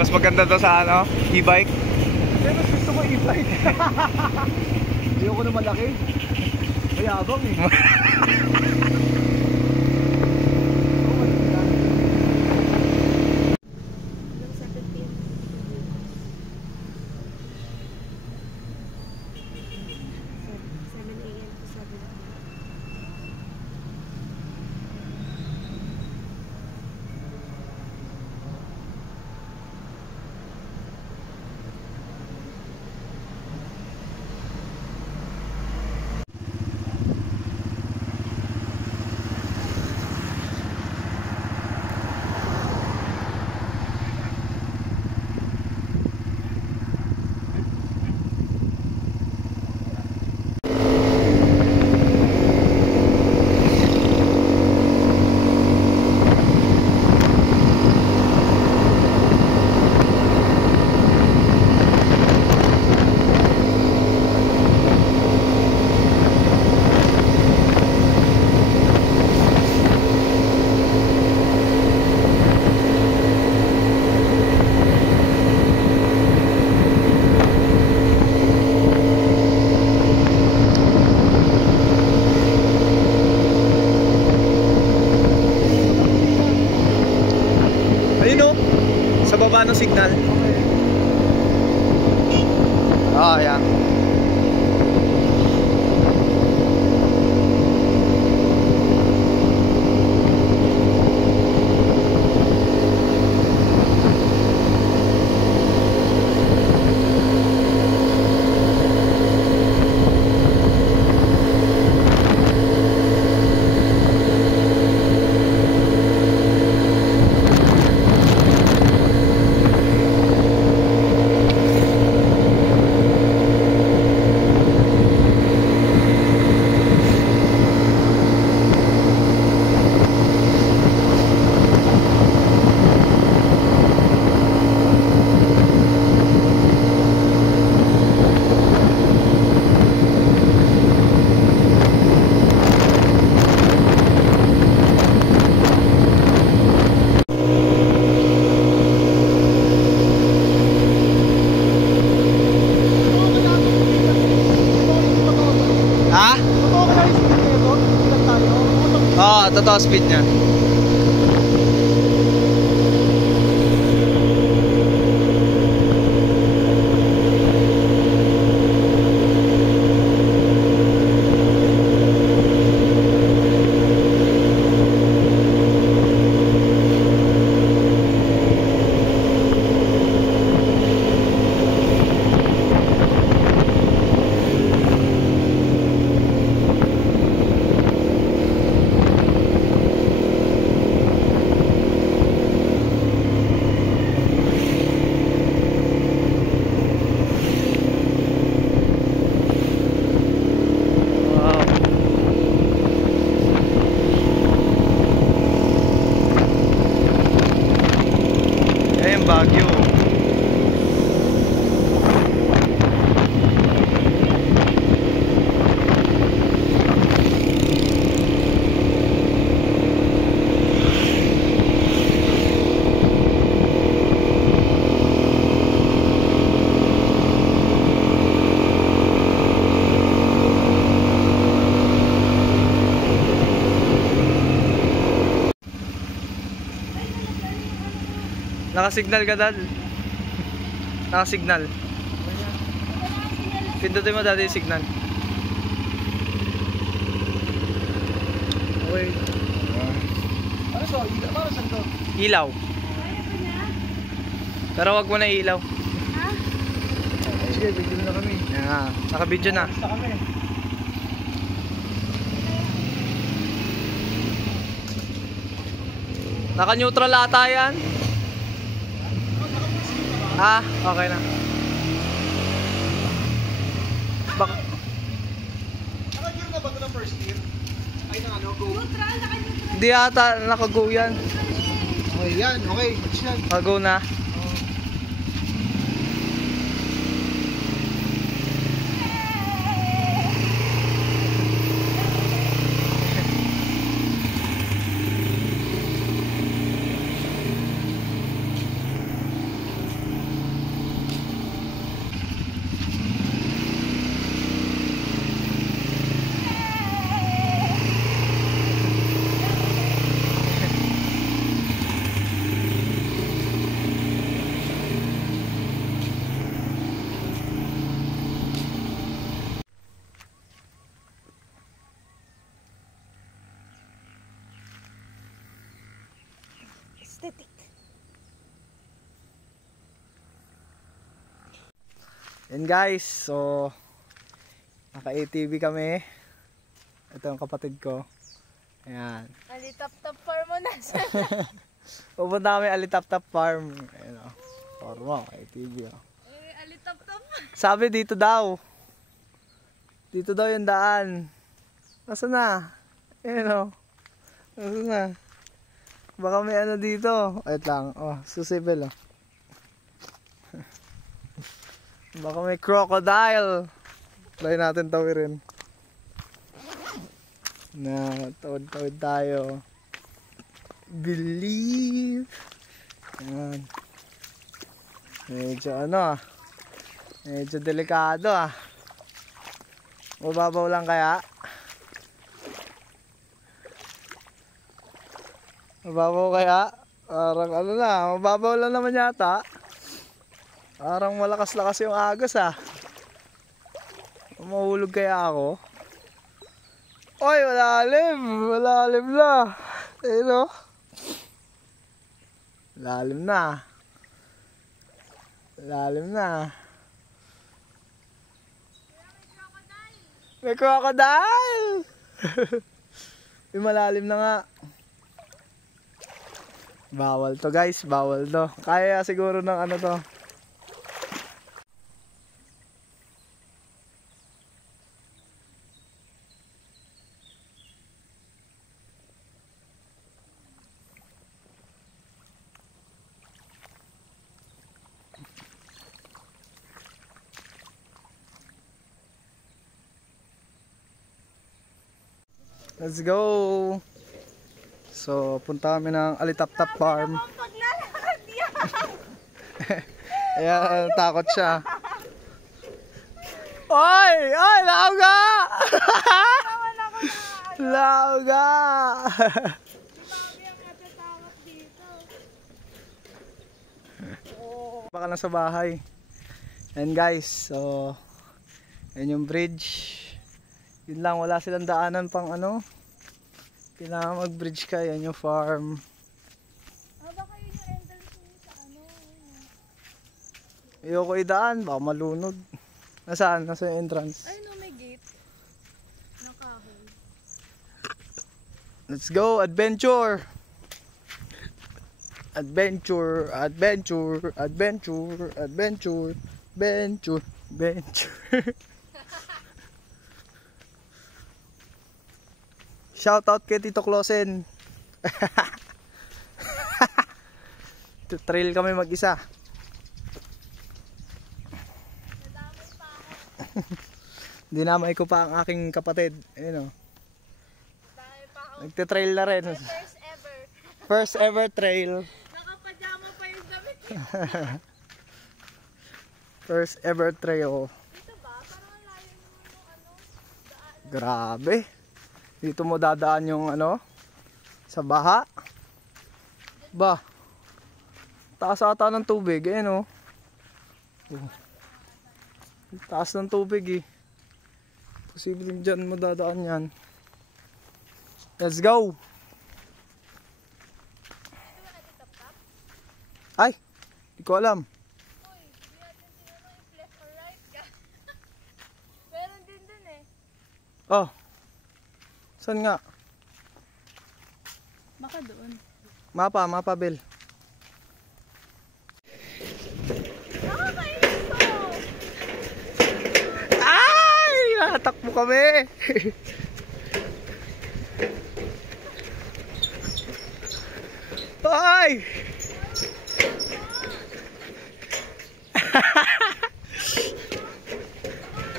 Mas maganda to sa ano, e-bike. Pero mas gusto ko e-bike. Ayoko na malaki. Mayabang eh. Sa baba ng signal. Ah, yan. Totoo speed niya. Baguio. Nakasignal ka dad. Nakasignal. Pindutin mo dati yung signal. Okay. Ano so? Para saan to? Ilaw. Pero wag mo na ilaw. Ha? Sige, video na kami. Yeah, naka-video na. Basta kami. Naka-neutral ata yan. Ah, okay na. Bak Naka-gear na ba ito ng first gear? Ay, na ano, go? Neutral, naka-neutral. Hindi ata naka-go yan. Okay, yan. Okay, match yan. Naka-go na. Yan guys, so naka-ATV kami. Ito ang kapatid ko. Ayan. Alitap-tap farm mo na siya. Pupunta kami Alitap-tap Farm. Ayan o. Farm mo, ATV o. Alitap-tap. Sabi dito daw. Dito daw yung daan. Nasaan na? Ayan o. Nasaan na? Baka may ano dito. Wait lang. Oh, susipil o. Baka may crocodile. Try natin tawirin. Na tawid-tawid tayo. Believe. Ayan. Medyo ano ah. Medyo delikado ah. Mababaw lang kaya? Mababaw kaya? Parang ano na, mababaw lang naman yata. Parang malakas-lakas yung agos ah. Mahulog kaya ako? Oy, malalim! Malalim na! Ayun o. Lalim na. Lalim na. May crocodile! May malalim na nga. Bawal to guys, bawal to. Kaya siguro ng ano to. Let's go! So, punta kami ng Alitap-tap Farm. Paglalakad yan. Ayan, takot siya. Oy! Oy! Lauga! Tawan ako na. Lauga! Mami ang natatakot dito. Baka lang sa bahay. And guys, so yan yung bridge. Yun lang, wala silang daanan pang ano. Kailangan mag-bridge ka, yan yung farm. Baka yun yung entrance mo sa ano. Ayoko idaan, baka malunod. Nasaan? Nasa yung entrance? Ay no, may gate. Nakahoy. Let's go, adventure! Adventure, adventure, adventure, adventure, adventure, adventure. Shout out kay Tito Closen. Trail kami mag-isa. Nadamay pa ako. Dinamay ko pa ang aking kapatid. Ayun o. Nadamay pa ako. Nagte-trail na rin. First ever. First ever trail. Nakapajama pa yung damit. First ever trail. Dito ba? Parang ang layo naman yung ano. Daan. Grabe. Dito mo dadaan yung ano, sa baha. Ba. Taas ata ng tubig, ayan o. Taas ng tubig eh. Posibleng dyan mo dadaan yan. Let's go. Ay, di ko alam. Uy, di natin tinanong if left or right ka. Meron din dun eh. Oh. Saan nga? Baka doon. Mapa, mapa Bel. Nakakainis to! Ay! Nakatakbo kami! Ay!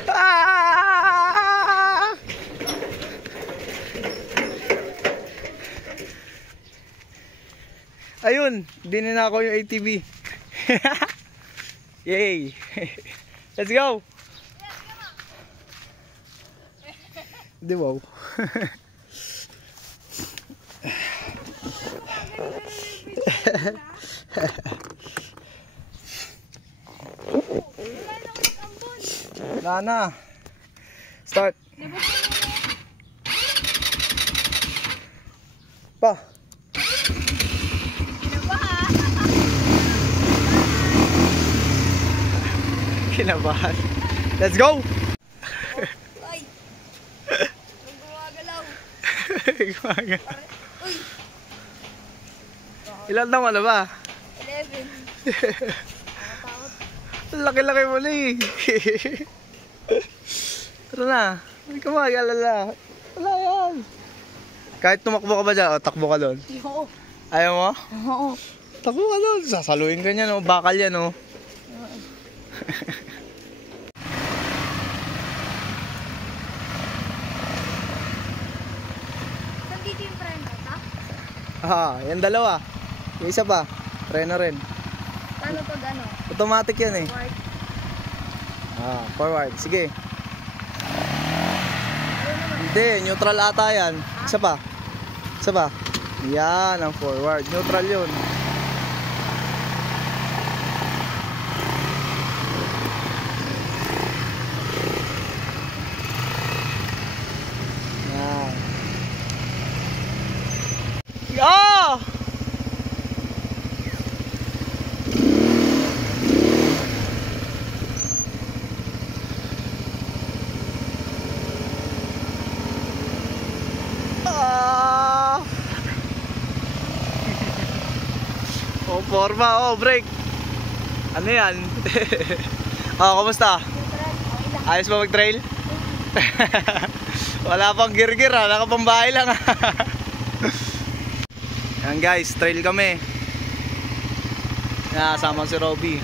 Ah! Ayun, dinina ko yung ATV. Yay! Let's go! Di wow. Wala na. Start. Pa. Kinabahan. Let's go! Ay! Huwag gumagalaw. Uy! Ilan naman na ba? 11. Nakatakot. Laki-laki mo na eh. Tara na. Hindi ka mag-alala. Wala yan. Kahit tumakbo ka ba dyan, o takbo ka doon? Oo. Ayaw mo? Oo. Takbo ka doon. Sasaluhin ka niyan, o. Bakal yan, o. Saan dito yung friend nata? Yan dalawa. Yung isa pa. Try na rin. Paano pag ano? Automatic yan eh. Work. Forward. Sige. Ano naman? Hindi, neutral ata yan. Isa pa. Isa pa. Yan ang forward. Neutral yun. Yan. Ah! Oh, forma, break. Ano yan? Kumusta? Ayos ba mag-trail? Wala pang gear-gear ha, nakapambahay lang ha. Yan guys, trail kami. Sama si Robby.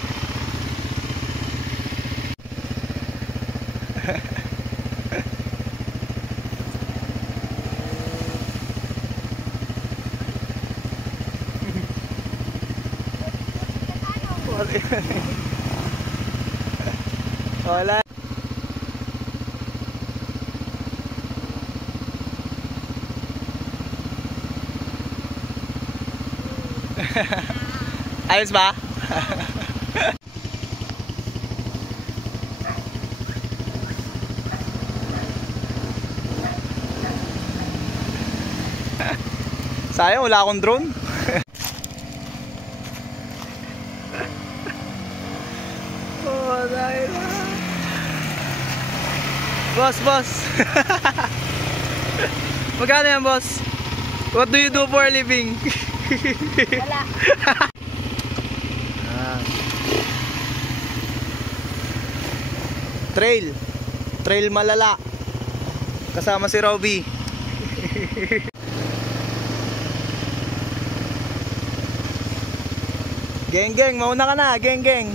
Wala. Ayos ba? Sayang wala akong drone. Boss. Magkano yan, boss? What do you do for a living? Wala. Trail malala. Kasama si Robby. Geng, mauna ka na, geng. Geng.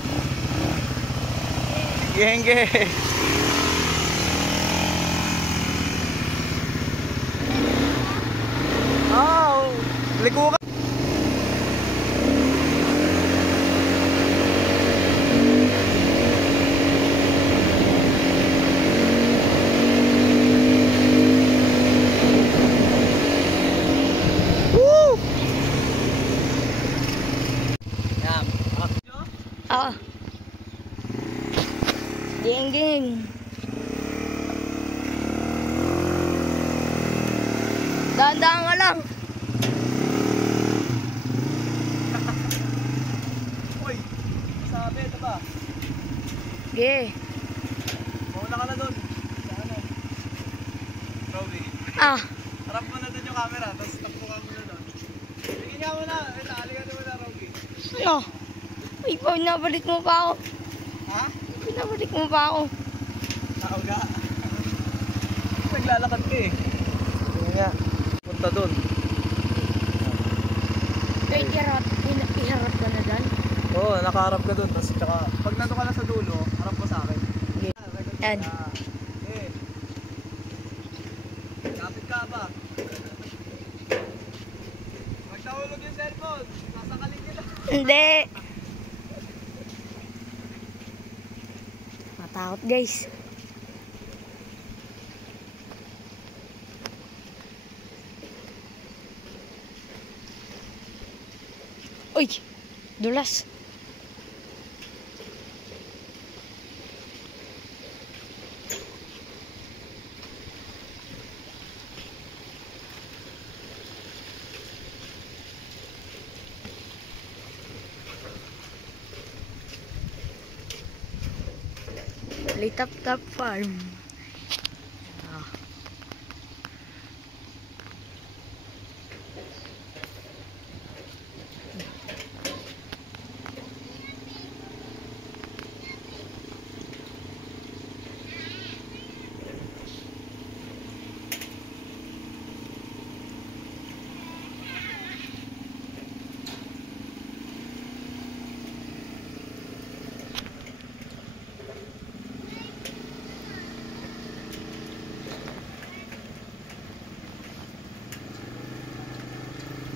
Liko ka. Woo! Yan. Geng. Dahan-dahan ka lang. Uy, sabi, ito ba? Ge. Mauna ka na doon. Ano? Robby. Harap mo na doon yung camera, tapos takbo ka muna doon. Tingin nga mo na, alikan mo na, Robby. Ano? Uy, pinabalik mo pa ako. Ha? Pinabalik mo pa ako. Tao ga. Naglalakad ka eh. Tingin nga. Punta doon. Kaya iharap ka na dyan. Oo, nakaharap ka doon. Tapos tsaka, pag nandun ka na sa dulo, harap mo sa akin. Yan. Kapit ka ba? Pag nahulog yung cellphone, sasakalin nila. Hindi. Matakot guys. Uy, dulas. Litap Tap Farm.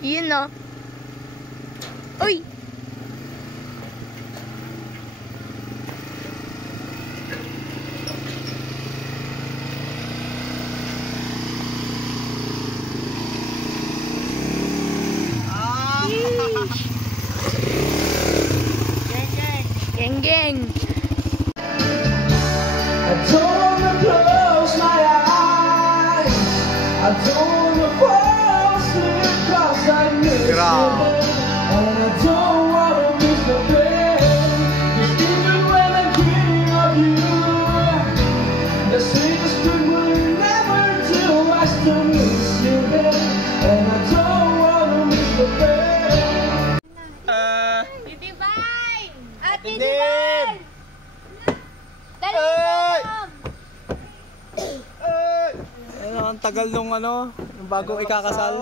Yun o. Uy! Geng geng. I don't wanna close my eyes. I don't wanna fall asleep 'cause I miss you. And I don't wanna miss the pain. 'Cause even when I dream of you, the sweetest dream will never do. I still miss you, babe. And I don't wanna miss the pain. Titibay! Ate Titibay! Dali ka! Ano, ang tagal nung nung bagong ikakasal.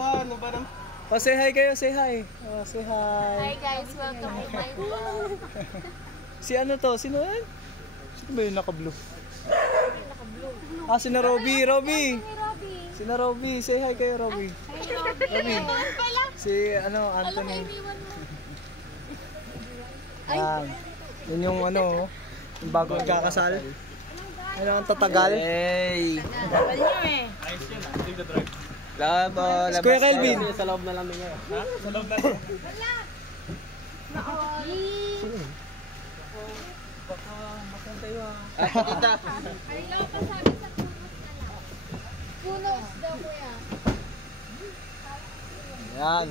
Oh, say hi kayo, say hi. Oh, say hi. Hi guys, welcome to my vlog. Si ano to? Sino yan? Sino ba yung naka-blue? Ah, si na Robby. Robby! Hey Robby! Si na Robby. Say hi kayo, Robby. Hi Robby! Si Anthony. Iniwan mo. Ah, yun yung yung bagong ikakasal. Ano ang tatagal? Hey! Tagal niyo eh. Si Kuya Kelvin. Sa loob na lang niya. Ha? Sa loob na lang. Wala! Maoli! Baka mapuntayo ah. Tita. Ayaw pa sabi sa punos na lang. Punos daw kuya. Yan.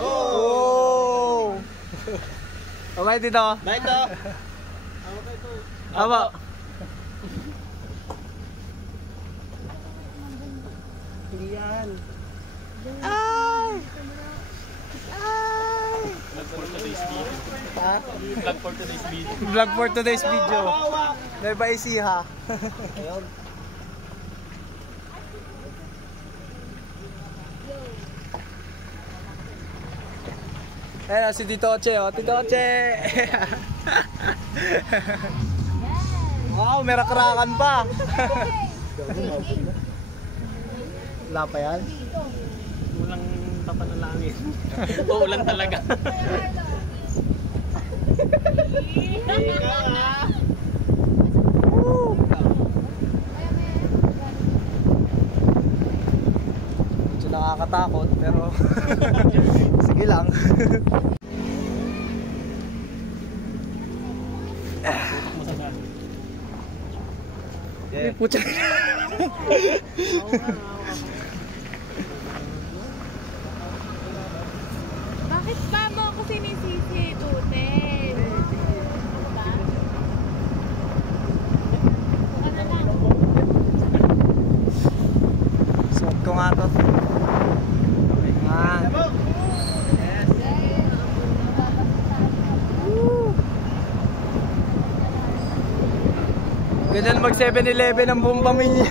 Oh! Okay, dito. Bye to. Aba. Hindi yan. Ay! Ay! Ha? Vlog for today's video. Vlog for today's video. May ba isiha? Ayun. Ayan si Tito Oche, oh. Tito Oche! Wow, may rakrakan pa! Wala pa yan? Ulang papanalangin. Oo, ulan talaga. Medyo nakakatakot, pero sige lang. Yeah. Pucha. Bakit ba mo ako sinisisi, Tuten? Ako ba? Ano na lang? Suot ko nga to. Ayan. Ganyan mag 7-Eleven ang buong pamilya.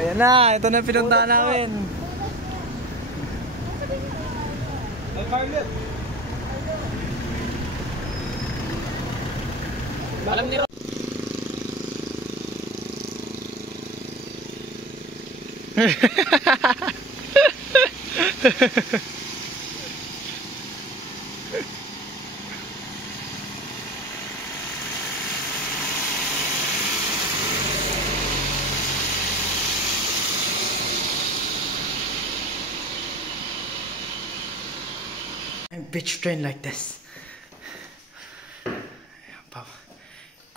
Ayan na, ito na pinuntahan namin. Alam ni Bitch train like this.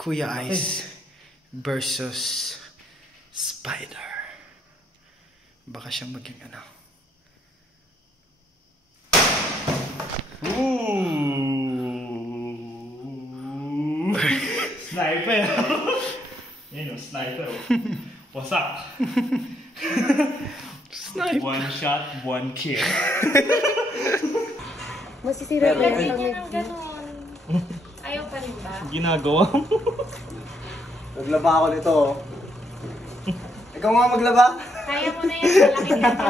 Kuya Ice versus Spider. Baka siyang maging ano. Ooh. Sniper. Yan o, sniper. Wasak. Sniper. One shot, one kill. Masisira ba yung niya ng ganun? Ayaw pa rin ba? Ginagawa mo. Maglaba ako nito. Ikaw nga maglaba? Kaya mo na yan, malaki ka pa.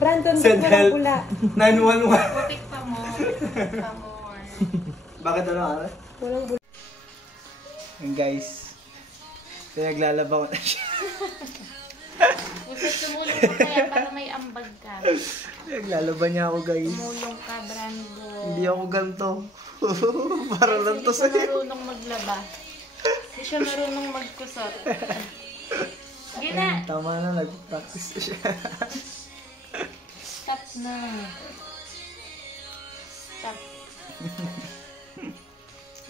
Brandon, Send help. 911. Putik pa mo. Pa more. Bakit ano ara? Walang bula. And guys, pinaglalaba ko na siya. Gusto tumulong ka kaya para may ambag ka. Pinaglalaba niya ako guys. Tumulong ka, Brando. Hindi ako ganito. Para lang to Hindi siya sa'yo. marunong maglaba. Hindi siya marunong magkusot. Gina! Tama na, nag-practice na siya. Stop na. Stop.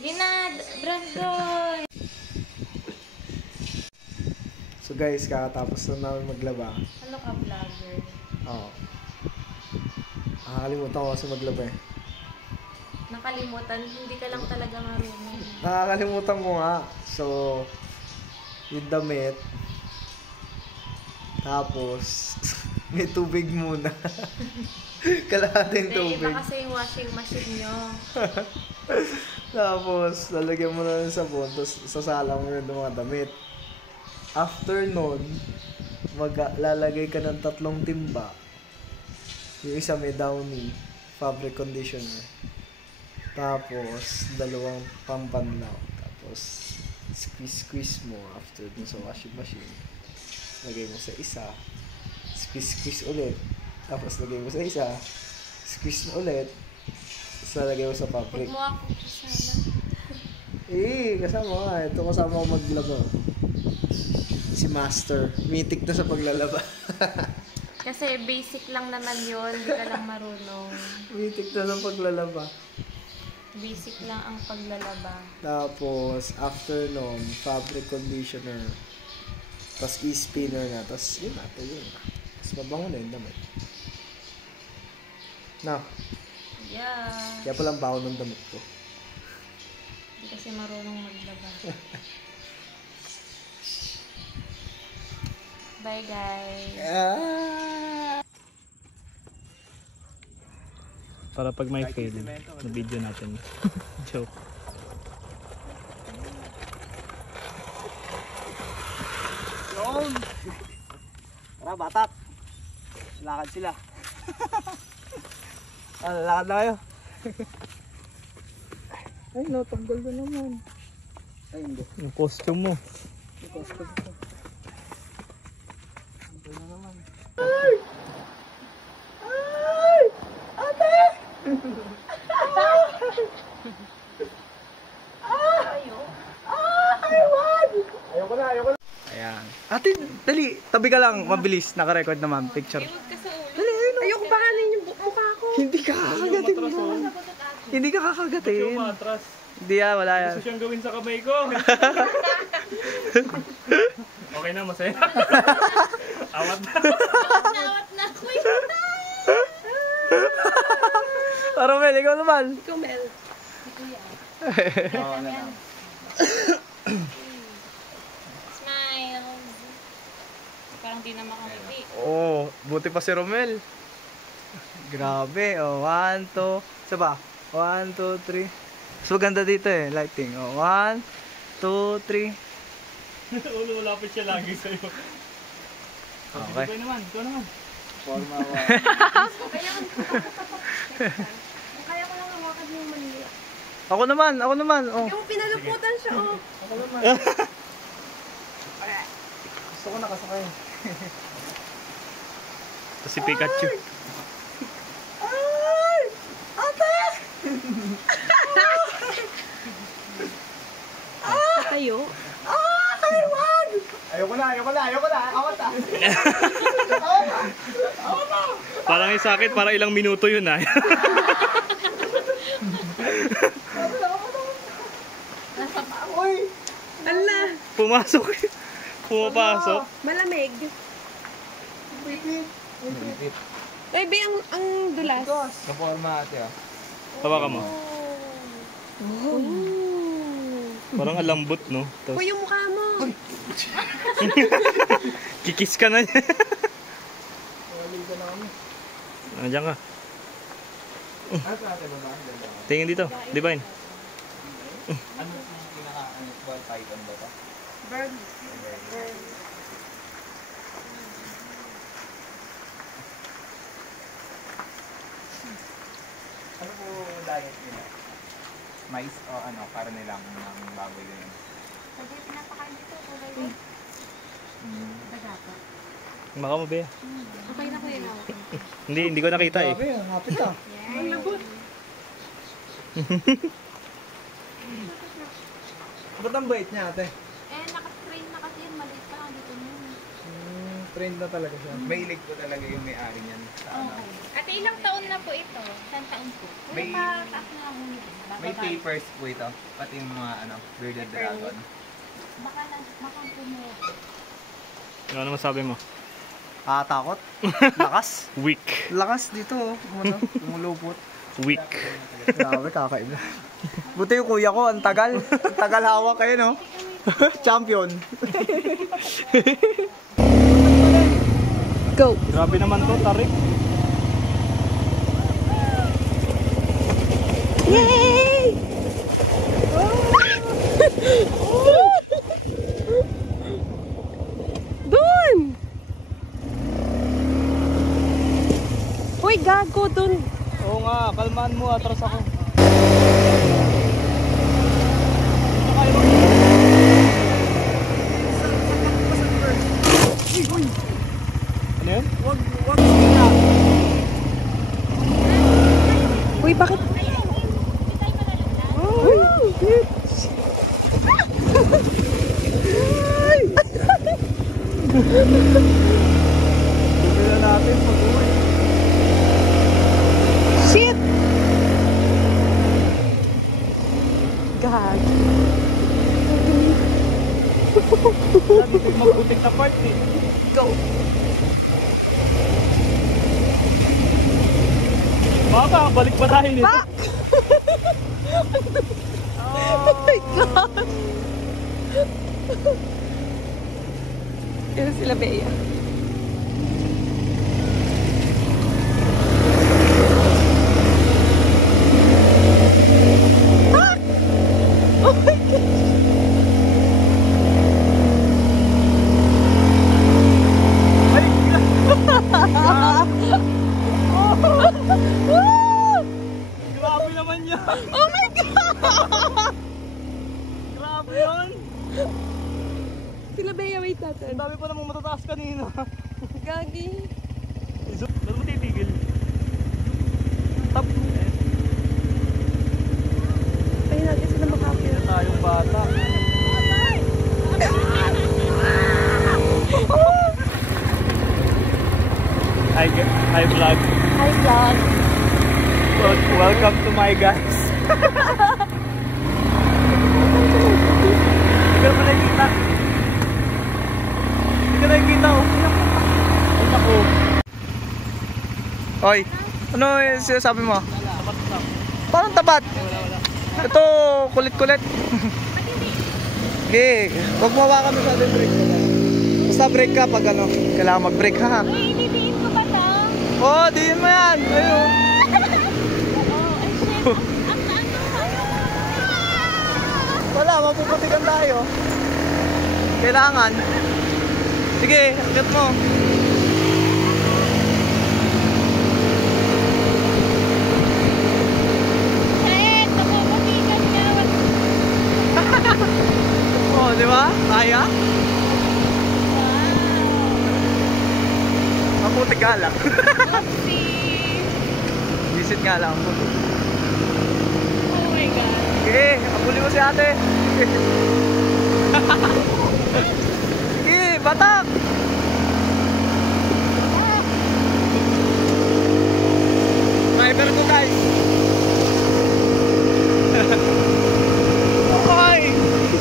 Gina! Brandon! So guys, kakatapos na namin maglaba. Ano ka, vlogger? Oo. Nakakalimutan ko kasi maglaba eh. Nakalimutan, hindi ka lang talaga marunong. Nakakalimutan ko nga. So, yung damit. Tapos, may tubig muna. Kalahating Hindi, tubig. iba kasi yung washing machine nyo. Tapos, lalagyan mo na ng sabon. Tapos, sasalang mo yun ng mga damit. After nun, lalagay ka ng 3 timba. Yung isa may Downy, fabric conditioner. Tapos, 2 pampanlaw. Tapos, squeeze mo after dun sa washing machine. Lagay mo sa isa. Squeeze ulit. Tapos, lagay mo sa isa. Squeeze mo ulit. Tapos, lalagay mo sa fabric. Huwag mo ako kasama. Kasama ka. Ito kasama ko maglaba. Si Master. Mythic na sa paglalaba. Kasi basic lang naman yun, hindi ka lang marunong. Mythic na sa paglalaba. Basic lang ang paglalaba. Tapos, after nun, fabric conditioner. Tapos, e-spinner na. Tapos, yun na. Tapos, mabango na yung damit. Na, Yeah. kaya palang baho ng damit ko. Hindi kasi marunong maglaba. Bye guys. Para pag may fail, na video natin. Joke. Yun! Tara, batak! Lakad sila. Lakad na kayo. Ay, natanggal na naman. Ay, hindi. Yung costume mo. Costume ko. Tanggal na naman. Ayoko na. Ayan. Ate, dali. Tabi ka lang. Mabilis. Naka-record naman. Picture. Dali, ayun. Ayoko bakanin yung mukha ko. Hindi ka kakagatin mo. Hindi ka kakagatin. Matras. Hindi wala yan. Gusto siyang gawin sa kamay ko. Okay na, masaya. Awat na. Nawat na ako eh. Romel, ikaw naman. Ikaw, Mel. Ikaw yan. Oo, na. Smiles. Parang di na makamiti. Oh, buti pa si Romel. Grabe. Oh, 1, 2. Isa pa. 1, 2, 3. Mas maganda dito eh, lighting. Oh, 1, 2, 3. Ulo, lapit siya lagi sa'yo. Okay. Ikaw naman, ikaw naman. Forma Kaya ko lang hawakan yung Manila. Ako naman. Oh. Yung pinaluputan siya, oh. Ako naman. Gusto ko nakasakay. Ito si Pikachu. Ay! Ate! Tayo. Ay, wag! Ayoko na. Awat ah. Parang yung sakit, para ilang minuto yun ah. Uy! Ala, Pumasok. Pumapasok. malamig. Pipit. Ay, be, ang dulas. Kaporma ate ah. Hawakan mo. Parang alambot, no? Tapos, Uy, yung mukha mo. kikis ka na niya. Waligan na kami. Nandiyan ka. Ano sa ate ba? Tingin dito. Divine. Ano yung ball python ba ito? Bird. Ano po diet nila? Mais o ano, para nilang ng baboy din. Pwede pinapakain dito, kulay white. Baka mo, Bea. Okay na ko yun ako. Hindi ko nakita eh. Grabe, hapit ah. Ang labot. Ba't ang bait niya, ate? Eh, nakatrain na kasi yun. Maliit pa lang dito mo. Trained na talaga siya. Mailig po talaga yung may-ari niyan sa ano. Ate, ilang taon na po ito? 10 taon po. May- May mataas na lang muna. May papers po ito, pati yung mga ano, bearded dragon. Baka po mo. Ano naman sabi mo? Takot? Lakas? Weak. Lakas dito, oh. Ano, tumulupot. Weak. Grabe, kakaiba. Buti yung kuya ko, ang tagal. Ang tagal hawak kayo, no? Champion. Go! Grabe naman to, tarik. Yay! Doon! Uy, gago doon. Oo nga, kalmaan mo, atras ako. Ano yun? Uy, bakit? Bigyan na natin pag-uwi. Shit! God. Dito mabutik na part eh. Go! Baka, balik pa tayo nito. Fuck! Oh my God! Ito sila Bea. Ah! Oh my God! Grabe naman yan. Oh my God! Grabe yun. Sila Bea, wait natin. Ang dami pa namang matataas kanina. Gagi. Ba't mo titigil? Tap. Ayun natin sila makapit. Tayong bata. Hi vlog. Hi vlog. Welcome to my guys. Hindi ka naman nakikita. Hindi ka nakikita. Ay naku. Oy, ano yung sinasabi mo? Tapat na. Parang tapat. Ito, kulit-kulit. Okay, huwag mawa kami sa ating break. Basta break ka pag ano, kailangan mag-break ha. Uy, ititiin ko ba ito? Oh, diin mo yan. Ayun. Wala, mapuputikan tayo. Kailangan. Sige, akit mo. Shit, napapatikan putik nga lang. Oopsie. Visit nga lang ang putik. Oh my God. Sige, abuli mo si ate. Sige, batak! Driver ko guys. Oy!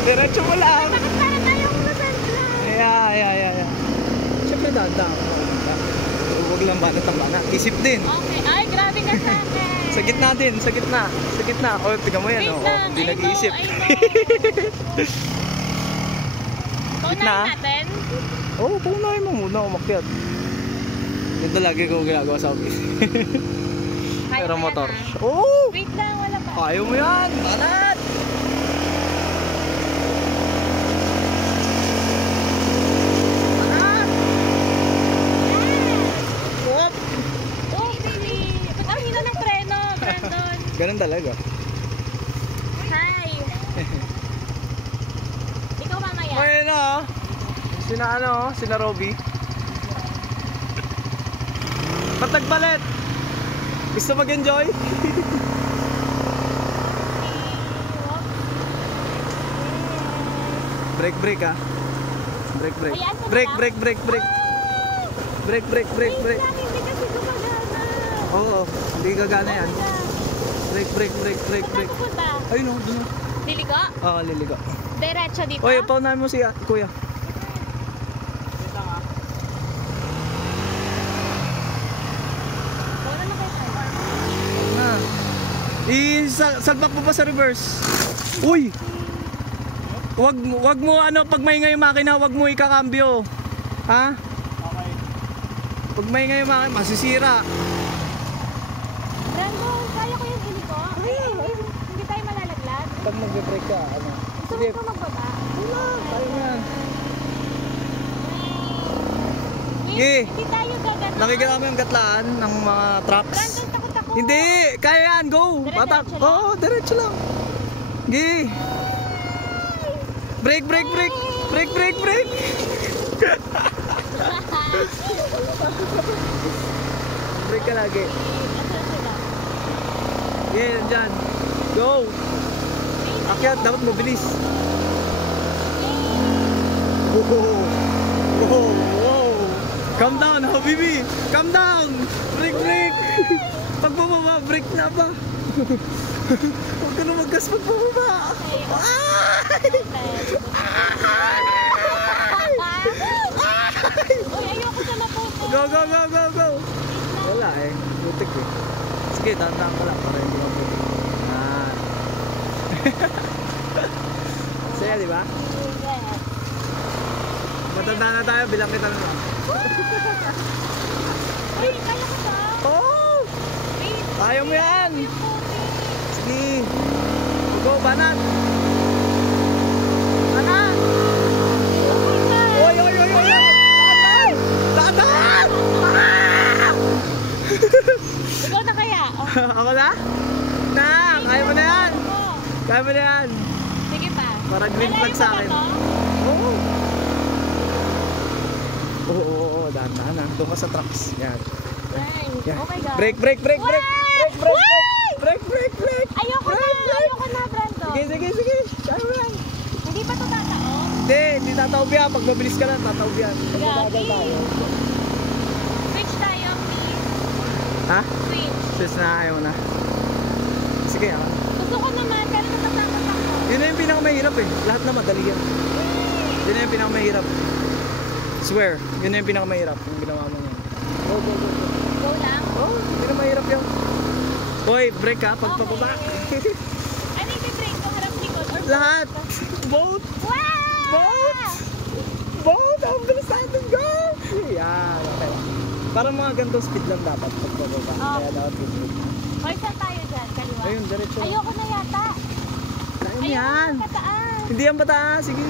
Diretso mo lang. Bakit para tayong nasandla? Yeah. Siyempre dadang. Huwag lang banat ang banat. Isip din. Okay. Ay, grabe ka sa akin. Sa gitna din, sa gitna. Sa gitna. O, tingnan mo yan. Wait O, lang. hindi I know, nag-iisip. I know. Gitna. Paunahin natin? Oo, paunahin mo muna umakyat. Ito lagi ko ginagawa sa office. Kaya Pero mo yan, motor. ah. Oo! Wait lang, wala pa. Kaya mo yan! Banat! Banat! Whoop! Oh, baby. Ba't ang hina ng preno, Brandon? Ganun talaga. Hi. Ikaw mamaya. Ayun na oh. Sina ano, sina Robby. Ba't nagbalit? Gusto mag-enjoy? Break ah. Break. Ayan, sa Break. baba. Break. Wait lang, hindi kasi gumagana. Oo, hindi gagana yan. Break. Saan ka pupunta? Ayun oh, dun. Liligo? Oo, liligo. Diretso dito? Oy, paunahin mo siya, kuya. Wala na kayo sa'yo. Salpak mo pa sa reverse. Uy! Wag mo ano, pag maingay yung makina, wag mo ikakambyo. Ha? Okay. Pag maingay yung makina, masisira. Brandon, kaya ko yung iligo? Hindi tayo malalaglag? Pag mag-break ka, ano? Gusto mo ito magbaba? Wala, tayo na. Wait, Sige. hindi tayo gagana. Nakikita mo yung gatlaan ng mga trucks. Brandon, takot ako. Hindi! Kaya yan, go! Diretso Patak! lang? Oo, diretso lang. Sige! Break! Break ka lagi. Yeah, dyan. Go! Akyat, dapat mabilis. Wow! Calm down, Habibi! Calm down! Break! Pag bumaba, break na ba? Huwag ka na mag-gas pag bumaba! Uy, ayoko sa maputo. Go! Wala eh, putik eh. Sige, dahan-dahan ko lang para hindi maputik. Saya, di ba? Matanda na tayo, bilang kita na lang. Uy, kaya ko ba? Oh! Wait, Kaya mo yan! yung puti. Sige! Go, banat! Banat! Oh my God. Oy! Taatan! Ikaw na kaya? Oh, Ako na? Na! Kaya mo na yan! ako. Kaya mo na yan! Sige pa. Para green flag sa akin. Malayo pa ba to? Oo, dahan-dahan na. Doon ka sa trucks. Yan. Nice. Yan. Oh my God. Break! Wait! Ayoko na, Brando. Sige. Kaya mo yan. Hindi pa ito tatao? Hindi tataob yan. Pag mabilis ka lang, tataob yan. Pag mabagal tayo. Switch tayo, please. Ha? Switch. Sis na, ayaw na. Sige, ako. Gusto ko naman, pero natatakot ako. Yun na yung pinakamahirap eh. Lahat na madali yan. Yun na yung pinakamahirap. Swear, yun na yung pinakamahirap. Yung ginawa mo yan. Go. Go lang? Oh, hindi na mahirap yan. Hoy, break ka pag pababa. Ano yung break ko? Harap likod? Or Lahat. Both. Wow! Both. Ang bilis natin, go. Yan, okay. Parang mga ganitong speed lang dapat pag pababa. Kaya dapat speed. Hoy, saan tayo dyan? Kaliwa? Ayun, diretso. Ayoko na yata. Ayun Ayoko yan. na pataas. Hindi yan mataas. Sige.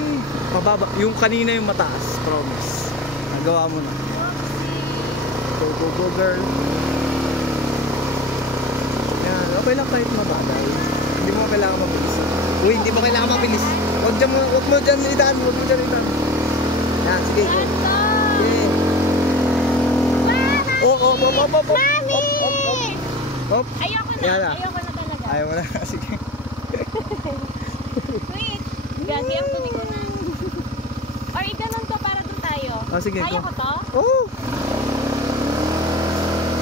Mababa. Yung kanina yung mataas. Promise. Nagawa mo na. Go, girl. Yan. Okay lang kahit mabagal. Hindi mo kailangan mabilis. Uy, hindi mo kailangan mabilis. Huwag mo dyan idaan. Yan, sige. Go. Brando! Sige. Wow! Hop, hop, hop. Mami! Hop, hop, hop. Ayoko na. Yan na. Ayoko na talaga. Ayaw mo na. Sige. Wait. Gagi, ang tuni ko na. Or iganon to para doon tayo. Sige, Kaya go. ko to? Oh!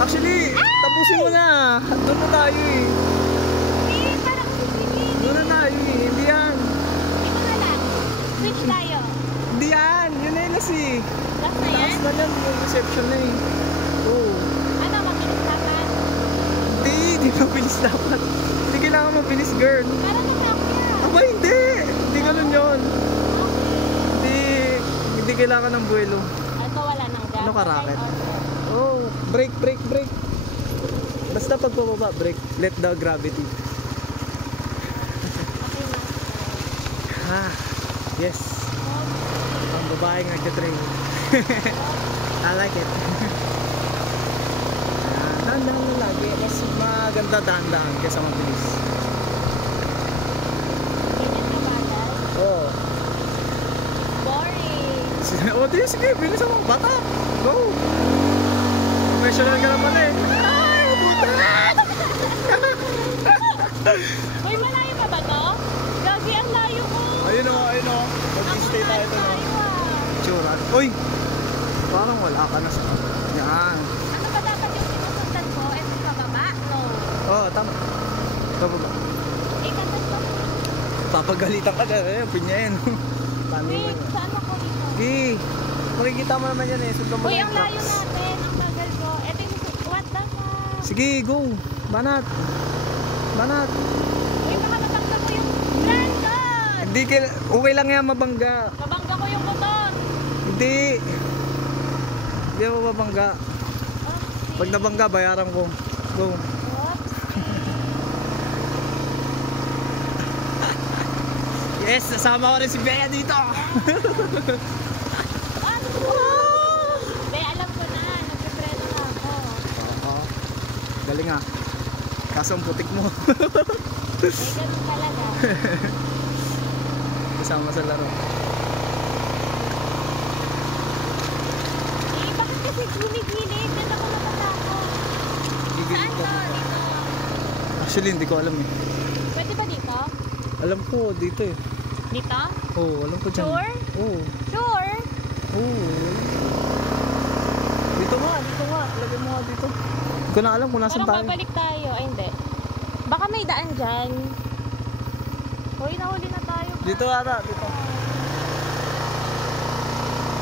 Actually, tapusin mo na. Doon na tayo eh. Hindi, parang sisingin. Doon na tayo eh. Hindi yan. Ito na lang. Switch tayo. Hindi yan. Yun na yun na si. Last na yan? Taas na yan. Yung reception na eh. Oh. Ano, mabilis dapat? Hindi mabilis dapat. Hindi kailangan mabilis, girl. Parang nasakya. Aba, hindi. Hindi ganun yun. Hindi kailangan ng buwelo. Ito wala nang gas. Ano ka, racket? Oh, brake, brake, brake. Basta pag pababa, brake. Let the gravity. Okay na. Ha, yes. Ang babaeng nagtitrain. I like it. Dahan-dahan na lagi. Mas maganda dahan-dahan kaysa mabilis. Ganyan na bagal. Oo. Boring. O, di, sige. Bilis ako. Bata. Go. Professional ka naman eh. Ay, butan! Uy, malayo pa ba to? Gagi, ang layo ko. Ayun o, ayun o. Ang Mag-stay tayo ito. layo Tsura. Uy! Parang wala ka na sa yan. Ano ba dapat yung sinusundan ko? Eh, pababa? No. Oo, tama. Bababa. Eh, kantas pa mo. Papagalitan ka na. Ayun, pinyayin. Paano Wait, yun? saan ako dito? Okay. Makikita mo naman yan eh. Sundan mo Uy, lang ang yung layo trucks. natin. Ang bagal ko. Ito yung what the fuck? Sige, go. Banat. Banat. Uy, baka mabangga ko yung Brandon! Hindi okay lang yan mabangga. Mabangga ko yung motor. Hindi. Hindi ako mabangga. Oopsie. Pag nabangga, bayaran ko. Go. Yes, nasama ko rin si Bea dito. Be, alam ko na. Nagpipreno na ako. Oo. Galing ah. Kaso ang putik mo. Eh, ganun talaga. Kasama sa laro. Eh, bakit kasi gumigilid? Diyan ako natatakot. Saan to? Dito. Actually, hindi ko alam eh. Pwede ba dito? Alam ko, dito eh. Dito? Oo, alam ko dyan. Sure? Oo. Sure? Oo. Dito nga, dito nga. Lagay mo nga dito. Hindi ko na alam kung nasan Parang tayo. babalik tayo. Ay, hindi. Baka may daan dyan. Hoy, nahuli na tayo. Dito ata, dito.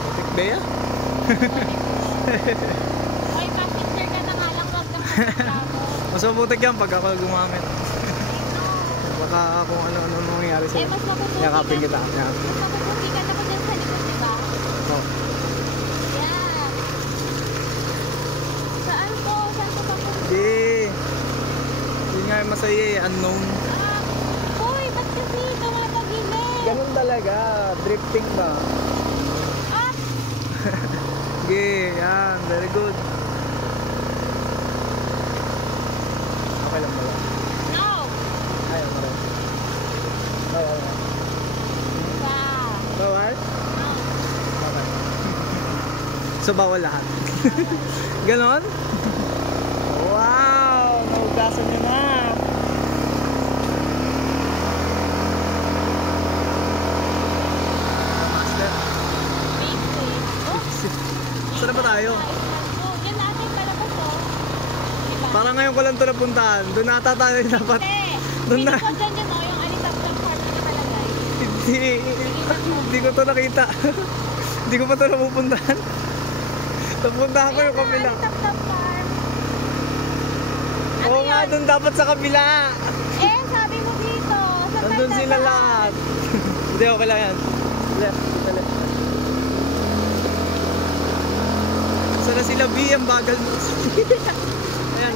Putik Bea? Hoy, passenger ka na nga lang. Huwag kang magreklamo. Mas mabutik yan pag ako gumamit. Baka kung ano-ano mangyayari Eh, sa'yo. mas mapuputi Yakapin kita. Mas mapuputi ka na ko dyan sa likod, diba? Oh. Yeah. Saan ko? Saan ko papunta? Eh. Yun nga yung masaya eh, unknown. Ah, hoy, ba't kasi tumapagilid? Ganun talaga, drifting ba? Ah, Sige, yan, very good. Okay lang ba? no. Ayaw mo rin. Bawal. Wow. Bawal? No. Okay. So bawal lahat. Ganon? Wow! Naugasan nyo na! Master. Basic. Oh, Saan na ba tayo? oh, dyan natin palabas, oh. Diba? Parang ngayon ko lang ito napuntahan. Doon ata tayo dapat. Hindi. Doon na. Hindi ko dyan yun, oh, yung alitap-tap part na nakalagay. Hindi ko to nakita. Hindi ko pa to napupuntahan. Napuntahan ko yung kabila. Alitap-tap part. Ano Oo nga, yun? doon dapat sa kabila. Eh, sabi mo dito. Saan Nandun tayo sila dadaan? lahat. Hindi, okay lang yan. Left, dito left. Sana sila B, ang bagal mo. Ayan, dito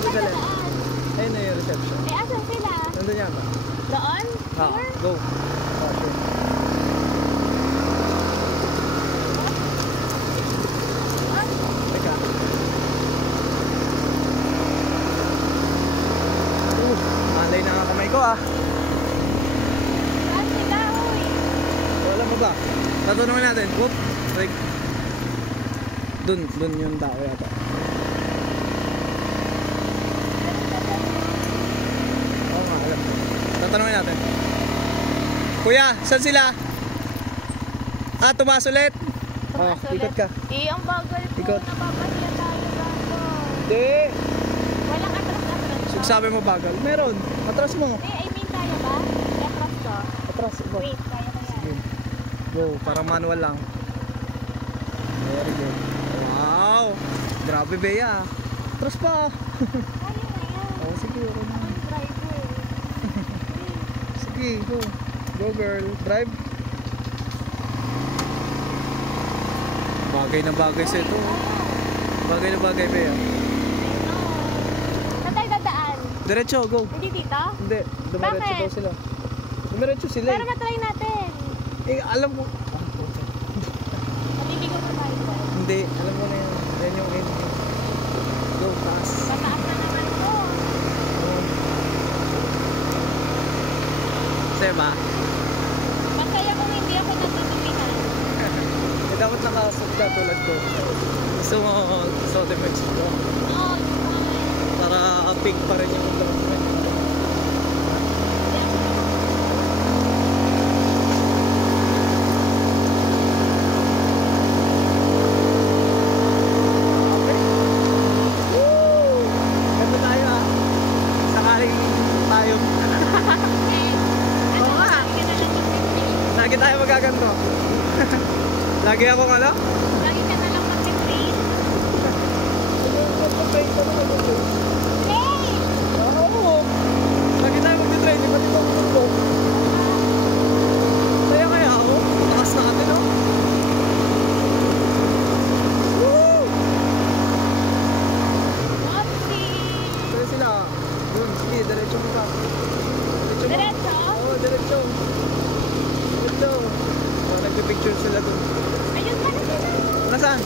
Saan left. dadaan? Ayun na yung reception. Eh, asan sila? Nandun yan ba? Doon? Ah, Sure? go. Ah, sure. Ah, Teka. Malay na nga kamay ko ah. saan sila, uy? Wala mo ba? Tatanungin natin. Whoop. Like. Dun yung tao yata. Tatanungin natin. Kuya, saan sila? Ah, tumaas ulit? Oh, ikot ka. Ang bagal po. Ikot. Napapahiya tayo bago. Hindi. Walang atras-atras. Sabi mo bagal. Meron. Atras mo. I mean tayo ba? Atras ko. Atras. Wait, kaya ko yan. Sige. Go, parang manual lang. Very good. Wow! Grabe, Bea. Atras pa. Kaya na yan. Oh, sige. Okay na. Ako yung driver. Sige, go. Go, girl. Drive. Bagay na bagay sa ito. Bagay na bagay, Bea. Saan tayo dadaan? Diretso, go. Hindi dito? Hindi, dumiretso Bakit? daw sila. Dumiretso sila Pero matry natin. alam mo. Malibigo na tayo ba? Hindi, alam mo na yan. Yan yung end. Go, taas. Mataas na naman to. Seba? Masaya kung hindi ako natutuwihan. Dapat nakasot ka tulad ko. Gusto mo sote mo ko. Oo, gusto ko na yun. Para pink pa rin yung document. Okay. Woo! Ganda tayo ah. Sakaling tayo. Oo nga. Lagi tayo magaganto. Lagi akong ano? Lagi ka na lang mag-train. Hey! Oo. Lagi tayo mag-train. Di ba dito ako magpo? Kaya ako. Takas natin oh. Woo! Oopsie! Kaya sila. Doon, sige. Diretso mo ka. Diretso mo. Diretso? Oo, diretso. Diretso. Oh, nagpipicture sila doon. Ayun pa na sila. Nasaan?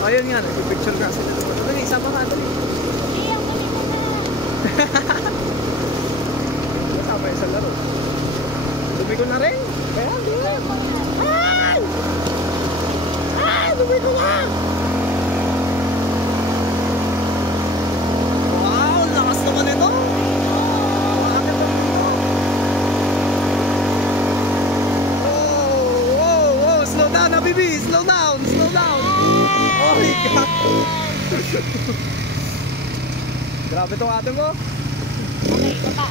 Oh, yun nga. Nagpipicture nga sila doon. Dali, sama ka. Dali. Hindi, ang galing ko na. Kasama yung sa laro. Dumi ko na rin. Kaya, di ba? Ay! Ay! Dumi ko na! Wow! Lakas naman ito! Bakit ito? Wow! Slow down, Habibi! Slow down! Slow down! Oh my God! Grabe itong ate mo. Okay, baba.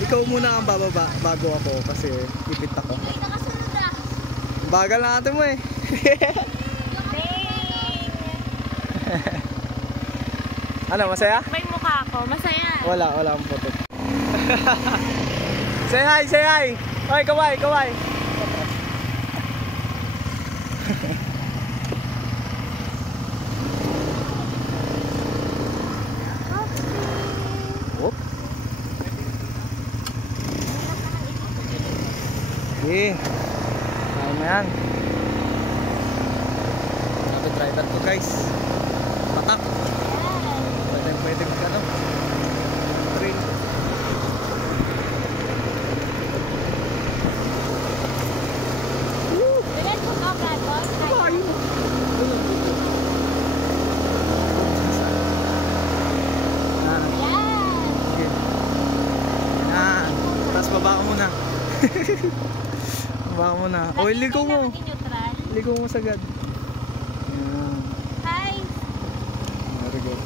Ikaw muna ang bababa bago ako kasi ipit ako. Ay, nakasunod ah. Bagal na ate mo eh. Dang! Ano, masaya? May mukha ko. Masaya. Wala akong photo. Say hi, say hi! Oy, kaway, kaway! Oop. Okay. Kaya mo yan. Ito driver ko guys. Patak. Pwede ano. Train. Diretso ka, Brad. Ay! Ah, Ayan. sige. Ah, tapos baba ka muna. Baba ka muna. O, ligo mo. Kailangan i-neutral. Ligo mo sagad. Ayan. Hi. Very good.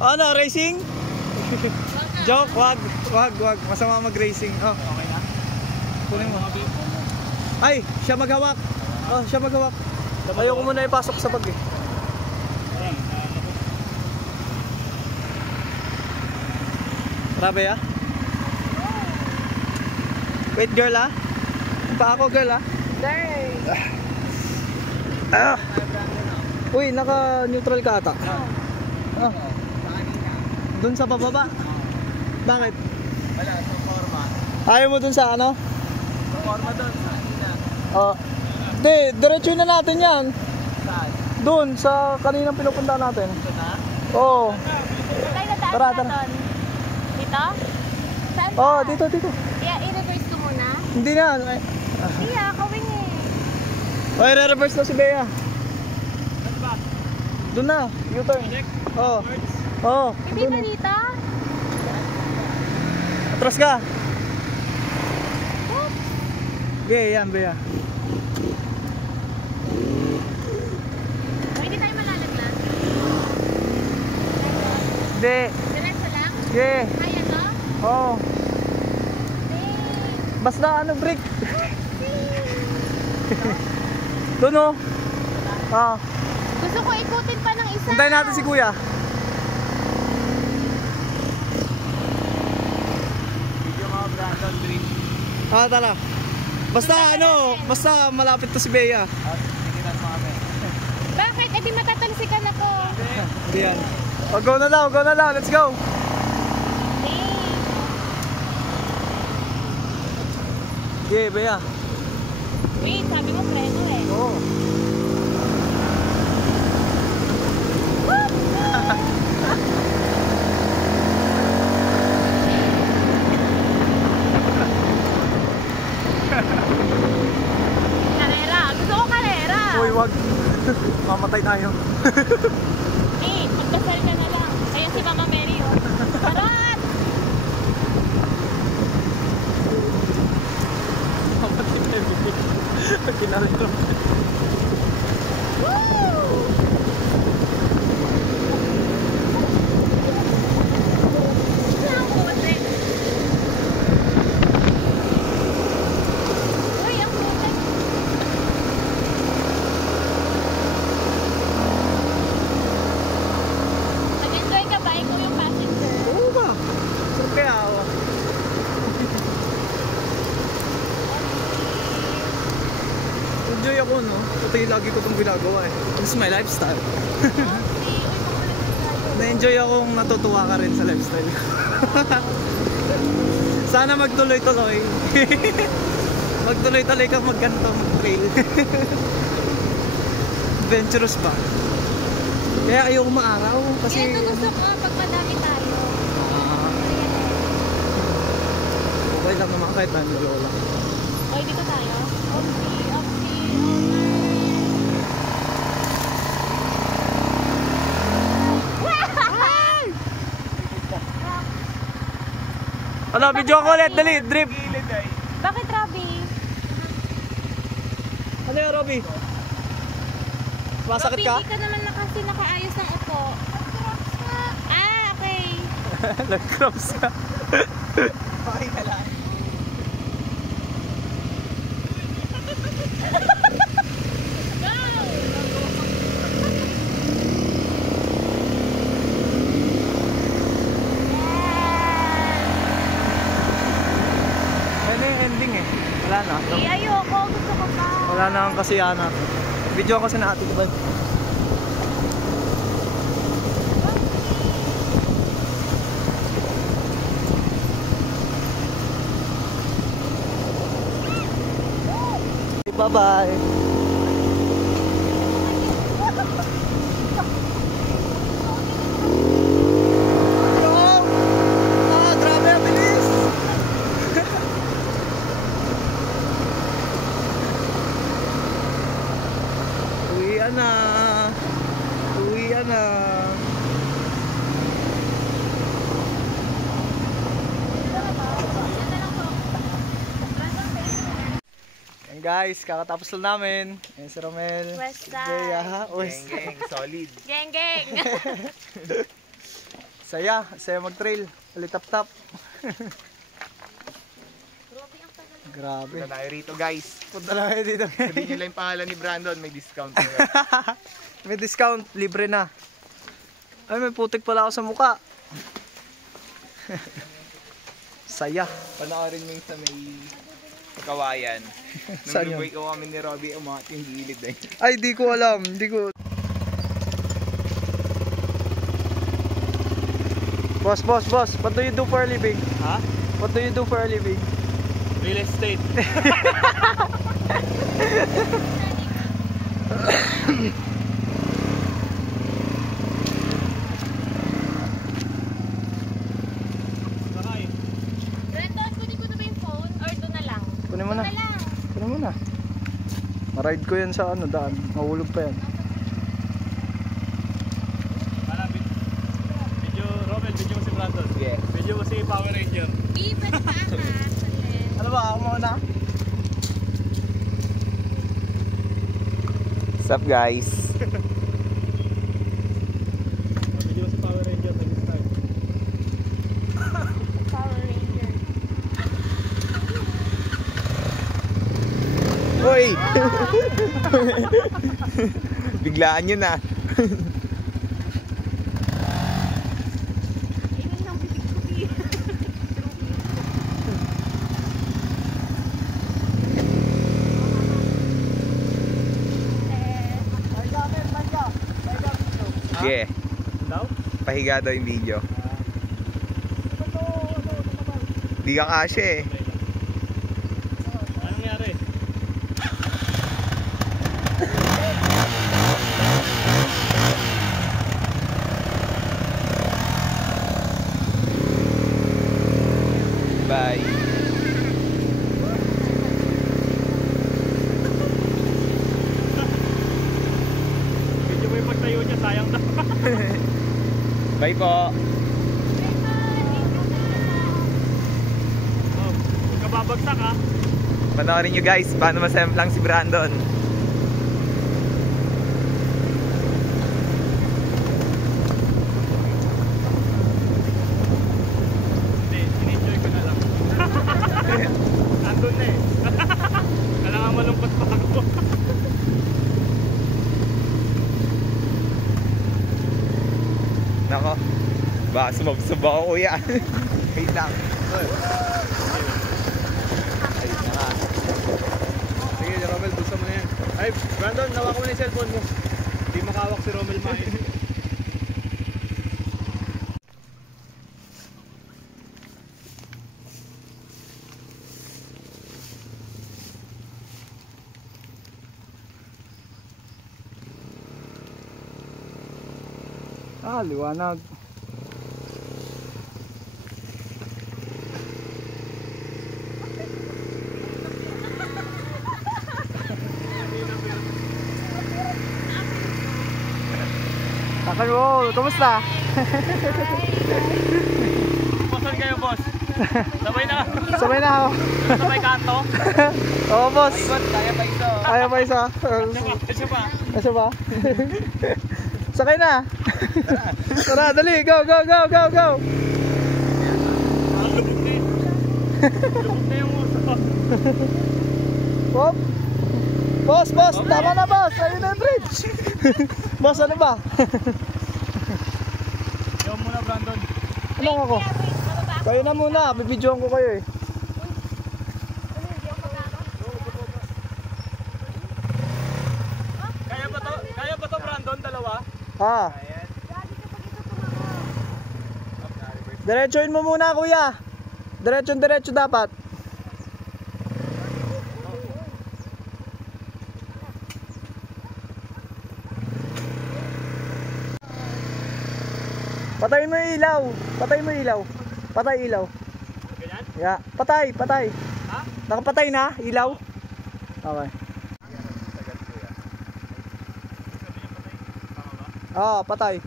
Ano, racing? Joke, wag. Masama mag-racing. Oh. Okay na? Kunin mo. Ay, siya maghawak. Oh, siya maghawak. Ayoko muna ipasok sa bag eh. Grabe ah. Wait girl ah. Pa ako girl ah. Ah. Uy, naka-neutral ka ata. Ah. Doon sa pababa. Bakit? Wala, sa forma. Ayaw mo dun sa ano? Sa forma doon, sa kanina. Oh. Hindi, diretso na natin yan. Saan? Doon sa kaninang pinupunta natin. Ito na? Oo. Tayo na taas Tara, na tara. doon. Dito? Saan Oh, ba? dito, dito. I-reverse ko muna. Hindi na. Iya, kawin eh. Oy, re-reverse na si Bea. Doon na, U-turn. Oo. Oo. Hindi ba dito? Atras ka. Bea, yan, Bea. Hindi tayo malalaglag. Hindi. Diretso lang? Sige. Kaya to? Oo. Hey. Basta ano, brake. Doon o. Ah. Gusto ko ikutin pa ng isa. Hintayin natin si Kuya. Video mga Brandon, Dream. Ah, tara. Basta ano, basta malapit to si Bea. Tigilan mo kami. Bakit? Eh di matatalsikan ako. Hindi yan. Oh, go na daw, go na daw. Let's go. Hey. Okay, Bea. Wait, sabi mo preno eh. Oo. Karera. Gusto ko karera. Uy, wag. Mamatay tayo. Eh, magdasal ka na lang. Kaya si Mama Mary oh. Tarot! Mamatay tayo. Kinalero. Woo! Ang puti. Uy, ang puti. Nag-enjoy ka ba? Ikaw yung passenger. Oo ba? Saan kaya ako? Enjoy ako, no? Ito yung lagi ko itong ginagawa eh. This is my lifestyle. Okay. Uy, makulit tayo. Na-enjoy akong natutuwa ka rin sa lifestyle. Sana magtuloy-tuloy. Magtuloy-tuloy ka magganto, mag-trail. Adventurous ba? Kaya ayoko maaraw kasi... Kaya ito gusto ko pag madami tayo. Okay lang naman kahit tayo dalawa lang. Okay, dito tayo. Okay, okay, okay. Ano, video ko ulit, dali, drip. Bakit, Robby? Ano yan, Robby? Masakit ka? Robby, di ka naman kasi nakaayos ng upo. Ah, okay. Nag-crops ka. Okay na lang. Ano yung ending eh? Wala na. Eh, ayoko. Gusto ko pa. Wala na akong kasiyana. Video ko kasi na ate ko ba? Bye-bye. Grabe ang bilis. Uwian na. Uwian na. Yan guys, kakatapos lang namin. Yan si Romel. West Si side. Bea. West Geng, solid. Geng, geng. Saya, saya mag-trail. Alitap-tap. Grabe. Punta tayo rito guys. Punta lang kayo dito. Sabihin nyo lang yung pangalan ni Brandon, may discount kayo. May discount, libre na. Ay, may putik pala ako sa mukha. Saya. Panoorin mo yung sa may kawayan. Saan Nung yun? wake ko kami ni Robbie, umangat yung gilid eh. Ay, di ko alam. Di ko... Boss, boss, boss. What do you do for a living? Ha? What do you do for a living? Real estate. Ride ko yan sa ano, daan. Mahulog pa yan. Video, Romel, video mo si Brandon. Sige. Video mo si Power Ranger. Iban pa ha. Ano ba? Ako muna. What's up guys? Video mo si Power Ranger. Nag-start. Power Ranger. Uy! Biglaan yun ah. Ilan lang bibig ko. Sige. Daw? Pahiga daw yung video. Di ka kasya eh. Anong nangyari? Bye. Video mo yung pagtayo niya, sayang daw. Bye po. Oh, huwag ka babagsak ha. Panoorin nyo guys, paano masemplang si Brandon. Hindi, in-enjoy ko na lang. Andun na eh. Kailangan malungkot pa ako. Nako, baka sumabsab ako kuya. Wait lang. Ayun na nga. Sige, Romel, bulsa mo na yan. Ay, Brandon, nawak mo na yung cellphone mo. Hindi makawak si Romel Mahin. Ah, liwanag. Takal mo, kumusta? Pasan kayo, boss? Sabay na. Sabay na ako. Sabay kanto. Oo, boss. Kaya pa ito. Ayaw pa isa. Isa pa. Asa ba? Sakay na. Tara, dali. Go, go, go, go, go. Ang lubog na eh. Lubog na yung uso. Bob. Boss, boss. Tama na, boss. Ayun na yung bridge. Boss, ano ba? Yaw muna, Brandon. Ano ako? Kayo na muna. Bibidyoan ko kayo eh. Kaya ba to? Kaya ba to, Brandon? Dalawa? Ha? Diretsuin mo muna, kuya. Diretso dapat. Patay mo yung ilaw. Patay mo yung ilaw. Patay ilaw. Ganyan? Yeah. Patay, patay. Ha? Nakapatay na ilaw? Okay. Ah, patay.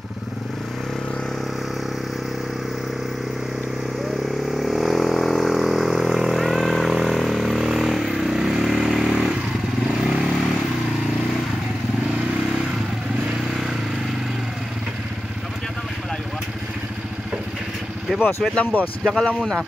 Dapat yata mas malayo ka. Okay, boss, wait lang, boss. Diyan ka lang muna.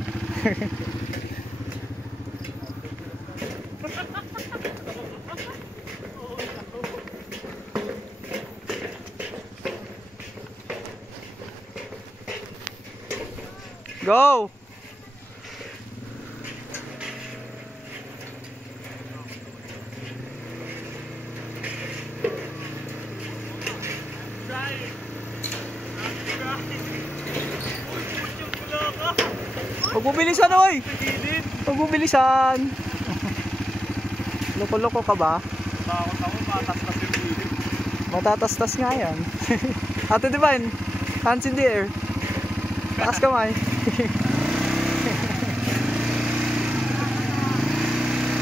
Go! Magbubilisan, oy! Magbubilisan! Loko-loko ka ba? Bakit ako matastas yung gilid? Matatastas nga yan. Ate Divine, hands in the air. Taas kamay.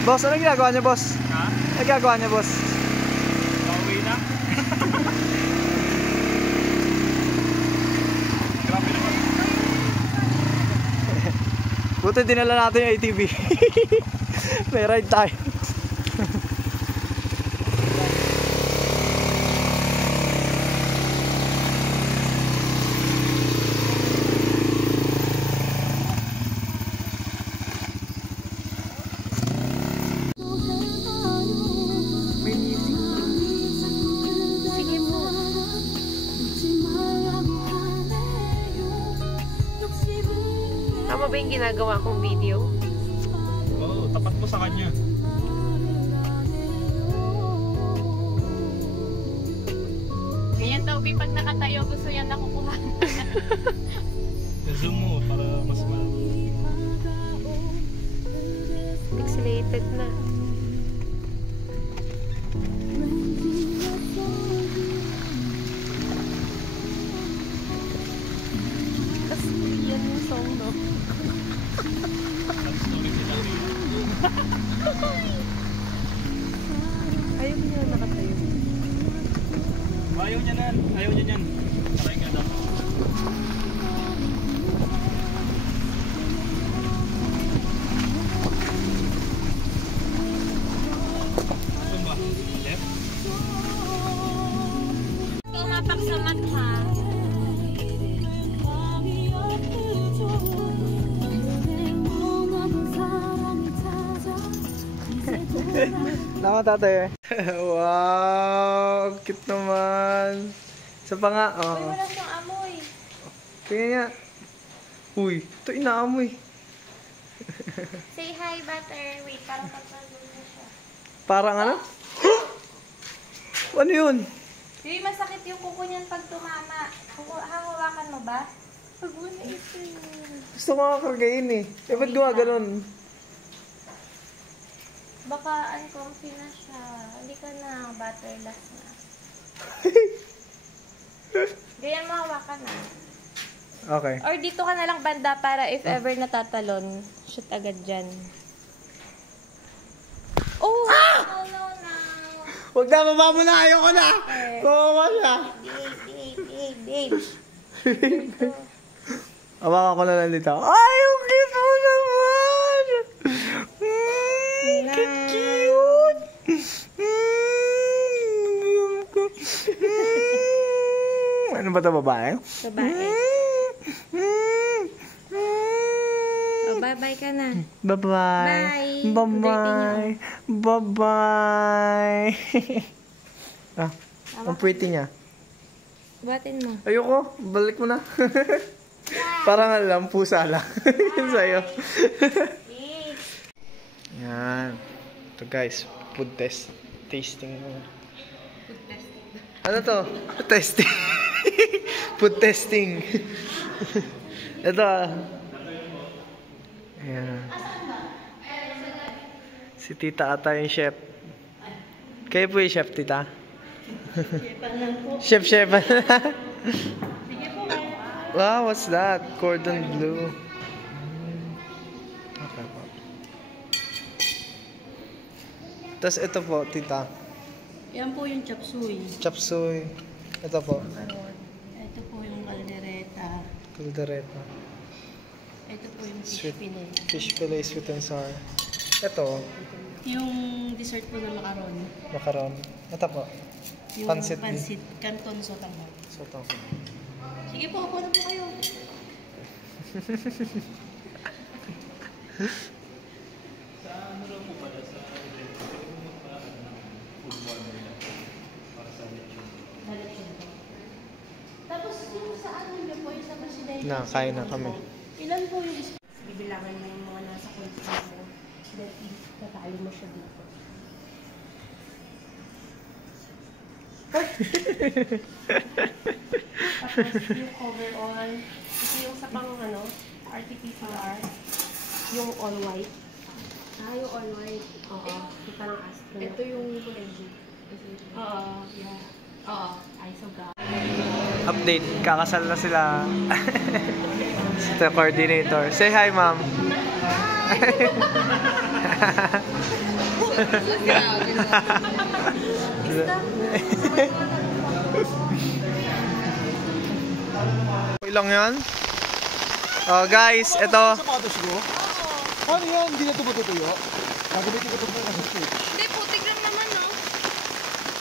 Boss, anong ginagawa niyo, boss? Ha? Anong Ano gagawa niya, boss? Pauwi na. Grabe naman. Buti dinala natin yung ATV. May ride tayo. Sige po. Tama ba yung ginagawa kong video? Oo, tapat mo sa kanya. Ganyan daw, pag nakatayo, gusto yan nakukuha. Zoom mo para mas malaki. Pixelated na. Tapos yan yung song, no? Ayaw mo nila nakatayo. Ayaw niya na. Ayaw niya yan. Aray ka daw. Saan ba? Left? Tumapak sa mata. Tama tatay. Wow, cute naman. Isa pa nga, Uy, oo. wala siyang amoy. Tingnan nga. Uy, ito inaamoy. Say hi, Butter. Wait, parang pagpagod na siya. Parang ano? Ano yun? Uy, masakit yung kuko niyan pag tumama. Hahawakan mo ba? Pag wala ito yun. Gusto ko nga kargain eh. Eh, ba't gumaganon? Baka uncomfy na siya. Hindi ka na, Butter. Last na. Ganyan mo hawakan na. Okay. Or dito ka na lang banda para if ever natatalon, shoot agad dyan. Oh! No, no, no. Huwag na, baba mo na. Ayoko na. Baba siya. Babe. Dito. Awakan ko na lang dito. Ay, ang cute mo naman. Cute. Ano ba ito, babae? Babae. Oh, bye-bye ka na. Bye-bye. Bye. Bye-bye. Bye-bye. Ah, ang pretty niya. Batin mo. Ayoko, balik mo na. Parang alam, pusa lang. Yun sa'yo. Yan. Ito guys, food test. Tasting mo. Food test. Ano to? Testing. Food testing. Ito ah. Ayan. Si tita ata yung chef. Kayo po yung chef, tita? Chef-chefan. Wow, what's that? Cordon bleu. Okay po. Tapos ito po, tita. Yan po yung chop suey. Chop suey. Ito po. Ito po yung caldereta. Caldereta. Ito po yung fish Sweet. fillet. Fish fillet, sweet and sour. Ito, Yung dessert po na macaron. macaron. Ito po. Yung Pansit din. pansit canton sotahon. So, ito. Sige po, upo na po kayo. Tapos yung sa ano niyo po, yung sa presidente. Nakain na kami. Ilan po yung bibilangan mo yung mga nasa consumer mo? Then, tatali mo siya dito. Tapos yung overall, ito yung sa pang ano, RT-PCR, yung all white. Ah, yung all white. Oo, yung parang astro. Ito yung legit. Oo, yeah. Oo, isoga. Update, kakasal na sila. Sa coordinator. Say hi, ma'am. Okay lang yan. Oh guys, ito. Sapatos ko? Paano yan? Hindi na ito matutuyo? Gagamitin ko ito na sa switch. Hindi, putik lang naman, no?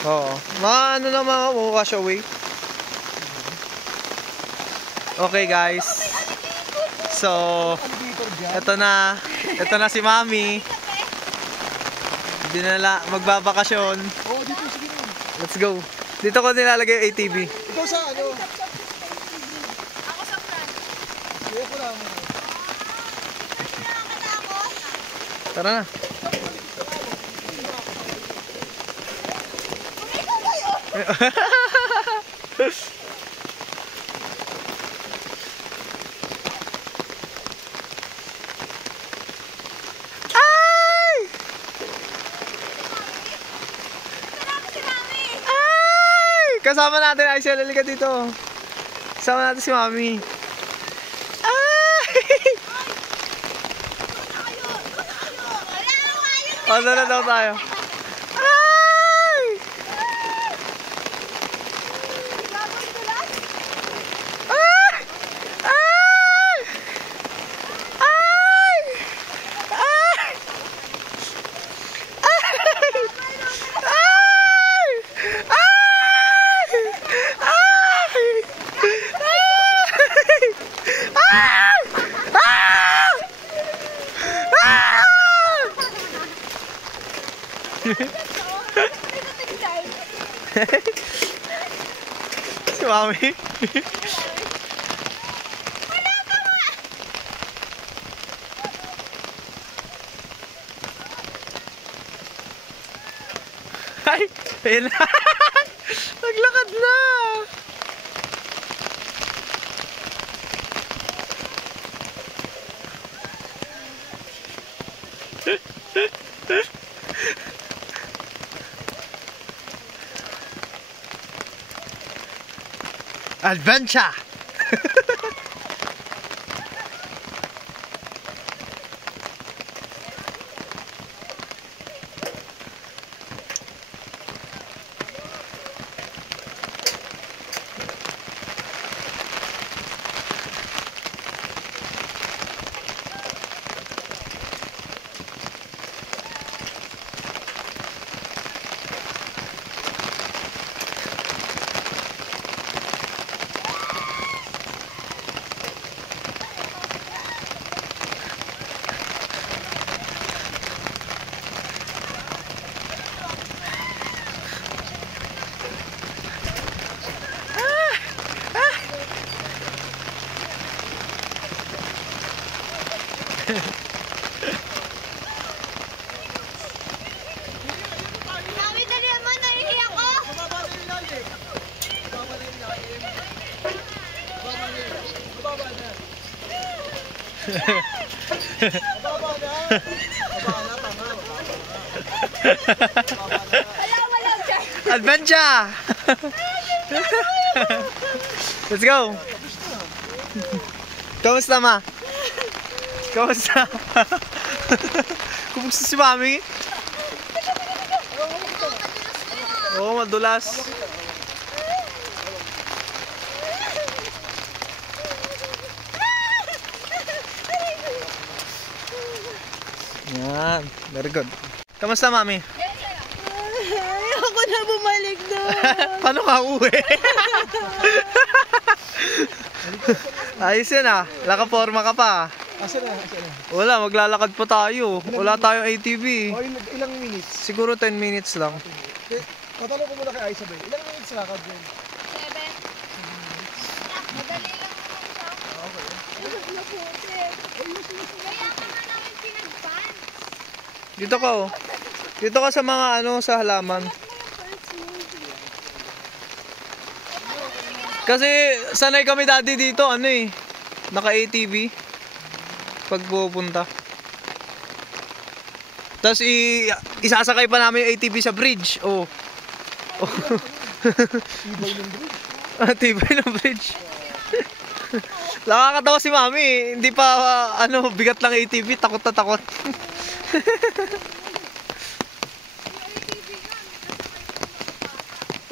Oo. Ano naman, wash away. Okay guys. So, ito na si Mami. Hindi na magbabakasyon. Oo, dito, sige na. Let's go. Dito ko nilalagay yung ATV. Ikaw sa ano? Ako sa front. Kaya ko lang. Tara na. Kasama natin, Aisha, halika dito. Kasama natin si Mami. Oh, doon na daw tayo. Ay! Ay! Ay! Ay! Si Mami. Ay, ayun na. Naglakad na. Adventure! Mami, dali naman, nahihi ako. Wala dyan. Adventure! Let's go! Kamusta, Ma? Kamusta? Kumusta si Mami? Oo, madulas. Yan, very good. Kamusta, Mami? Ayoko na bumalik doon. Paano ka uwi? Ayos yan ah. Nakaporma ka pa. Asan na? Asan na? Wala, maglalakad pa tayo. Wala tayong ATV. O, ilang minutes? Siguro 10 minutes lang. Tatanong ko muna kay Isabel. Ilang minutes lakad yun? 7. Madali lang naman siya. Kaya ka nga namin pinag-ban. Dito ka oh. Dito ka sa mga ano, sa halaman. Kasi sanay kami dati dito, ano eh. Naka-ATV. Pag pupunta. Tapos isasakay pa namin yung ATV sa bridge. Oh. Tibay ng bridge. Tibay ng bridge. Nakakatawa si Mami. Hindi pa ano, bigat lang ATV. Takot na takot.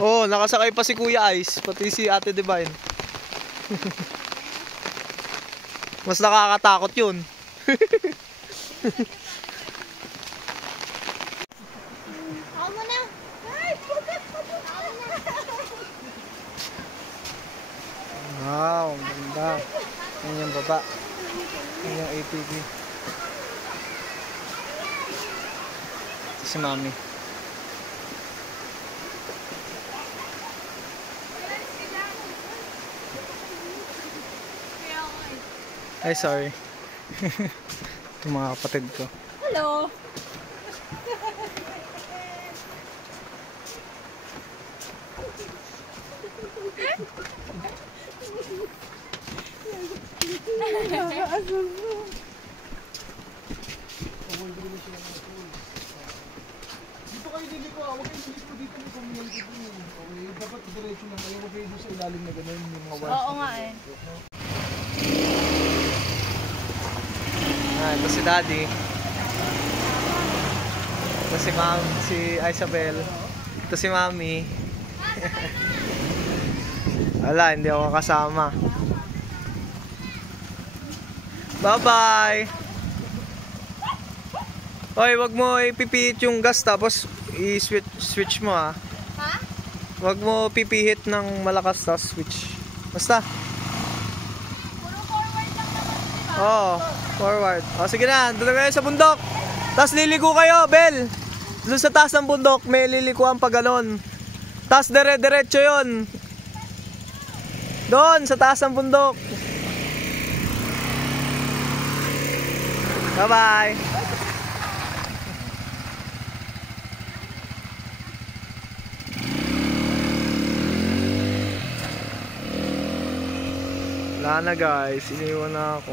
Oh, nakasakay pa si Kuya Ice, pati si Ate Divine. Mas nakakatakot yun. Ako mo na. Ay, pugat pa po. Ako na. Wow, ang ganda. Yan yung baba. Yan yung ATV. Ito si Mami. Ay, sorry. Ito mga kapatid ko. Hello. Dito kayo liliko, huwag kayo liliko dito ni community po. Okay, dapat diretso lang kayo, huwag kayo doon sa ilalim na gano'n yung mga wires. Oo nga eh. Ah, ito si Daddy. Ito si Ma'am, si Isabel. Ito si Mami. Wala, hindi ako kasama. Bye-bye! Hoy, wag mo ipipihit yung gas tapos i-switch mo ha. Ha? Wag mo pipihit ng malakas sa switch. Basta. Puro forward lang naman, di ba? Oo, forward. O sige na, doon na kayo sa bundok. Tapos liliko kayo, Bel. Doon sa taas ng bundok, may lilikuan pa galon. Tapos dire-diretso yun. Doon, sa taas ng bundok. Bye-bye. Wala na guys, iniwan na ako.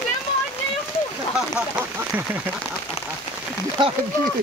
Lemoan niya yung mukha. Gagi.